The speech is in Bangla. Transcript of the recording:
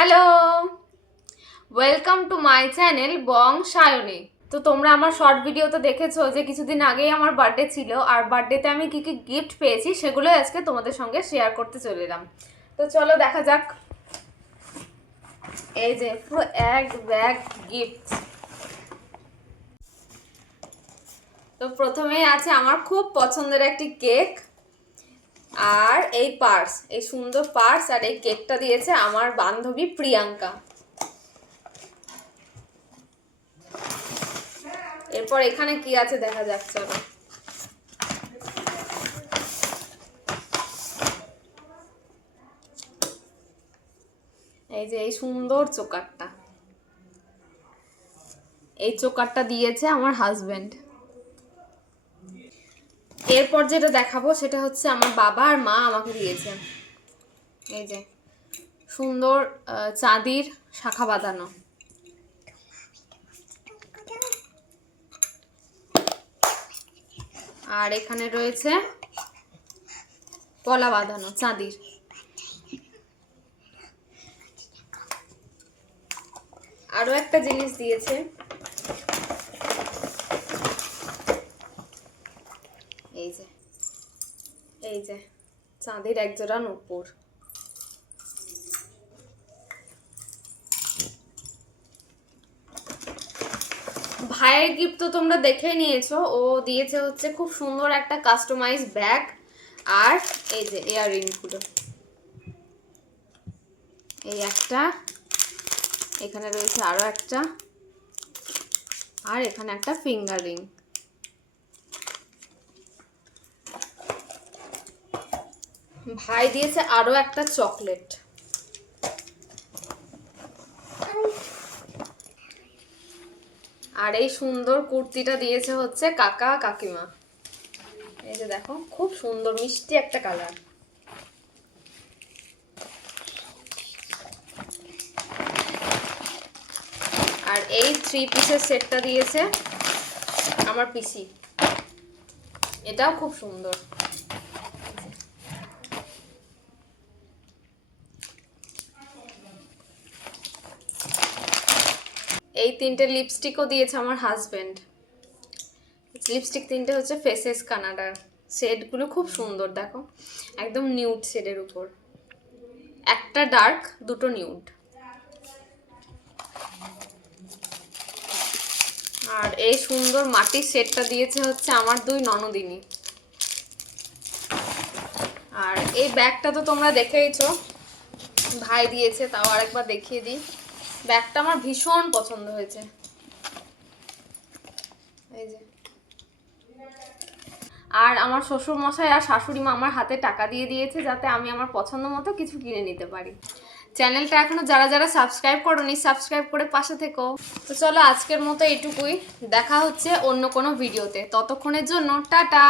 Hello, welcome to my channel Bong Sayani. তো তোমরা আমার শর্ট ভিডিওতে দেখেছো যে কিছুদিন আগেই আমার বার্থডে ছিল, আর বার্থডেতে আমি কি কি গিফট পেয়েছি সেগুলোই আজকে তোমাদের সঙ্গে শেয়ার করতে চলে এলাম। তো চলো দেখা যাক। এই যে পুরো এক ব্যাগ গিফট। তো প্রথমেই আছে আমার খুব পছন্দের একটি কেক, আর এই পার্স, এই সুন্দর পার্স, আর এই কেকটা দিয়েছে আমার বান্ধবী প্রিয়াঙ্কা। এরপর এখানে কি আছে দেখা যাচ্ছে। এই যে এই সুন্দর চোকারটা, এই চোকারটা দিয়েছে আমার হাজবেন্ড। এরপর যেটা দেখাবো সেটা হচ্ছে আমার বাবা আর মা আমাকে দিয়েছে। এই যে সুন্দর চাঁদির শাখা বাঁধানো, আর এখানে রয়েছে পলা বাঁধানো চাঁদির। আরো একটা জিনিস দিয়েছে, এই যে এই যে চাঁদির একজোড়া নূপুর। ভাইয়ের গিফট তো তোমরা দেখে নিয়েছো, ও দিয়েছে হচ্ছে খুব সুন্দর একটা কাস্টমাইজ ব্যাগ, আর এই যে ইয়াররিং গুলো, এই একটা, এখানে রয়েছে আরো একটা, আর এখানে একটা ফিঙ্গার রিং। ভাই দিয়েছে আরো একটা চকলেট, আর এই সুন্দর কুর্তিটা দিয়েছে হচ্ছে কাকা কাকিমা। এই যে দেখো খুব সুন্দর মিষ্টি একটা কালার। আর এই 3 পিসের সেটটা দিয়েছে আমার পিসি, এটাও খুব সুন্দর। এই 3টে লিপস্টিকও দিয়েছে আমার হাজবেন্ড। লিপস্টিক 3টে হচ্ছে ফেসেস কানাডার, শেডগুলো খুব সুন্দর, দেখো একদম নিউড শেডের উপর, একটা ডার্ক দুটো নিউড। আর এই সুন্দর মাটির সেটটা দিয়েছে হচ্ছে আমার 2 ননদিনী। আর এই ব্যাগটা তো তোমরা দেখেইছো, ভাই দিয়েছে, তাও আরেকবার দেখিয়ে দিই। ব্যাগটা আমার ভীষণ পছন্দ হয়েছে। এই যে, আর আমার শ্বশুর মশাই আর শাশুড়ি মা আমার হাতে টাকা দিয়ে দিয়েছে যাতে আমি আমার পছন্দ মতো কিছু কিনে নিতে পারি। চ্যানেলটা এখনো যারা যারা সাবস্ক্রাইব করোনি সাবস্ক্রাইব করে পাশে থেকো। তো চলো আজকের মতো এটুকুই, দেখা হচ্ছে অন্য কোনো ভিডিওতে, ততক্ষণের জন্য টাটা।